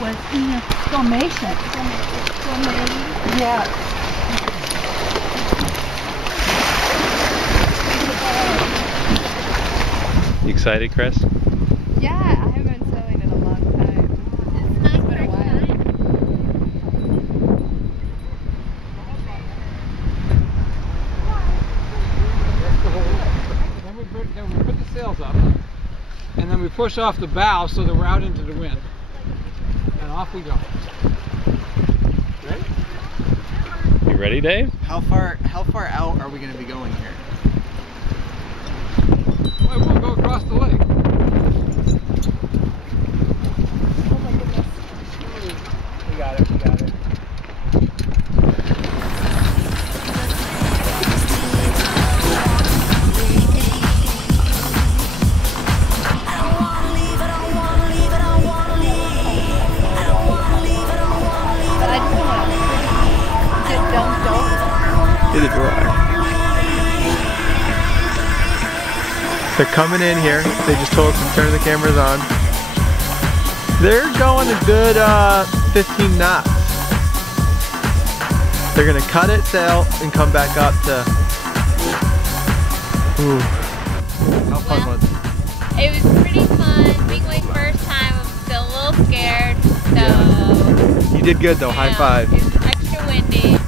was in a formation. Yeah. You excited, Chris? Yeah, I haven't been sailing in a long time. It's been a while. Then we put the sails up, and then we push off the bow so that we're out into the wind. And off we go. Ready? You ready, Dave? How far out are we going to be going here? Well, we'll go across the lake. Oh my goodness. We got it, we got it. Neither do I. They're coming in here. They just told us to turn the cameras on. They're going a good 15 knots. They're gonna cut it, sail, and come back up to. Ooh. How fun was it? It was pretty fun. Being my first time, I'm still a little scared. So Yeah. You did good though. High five. It was extra windy.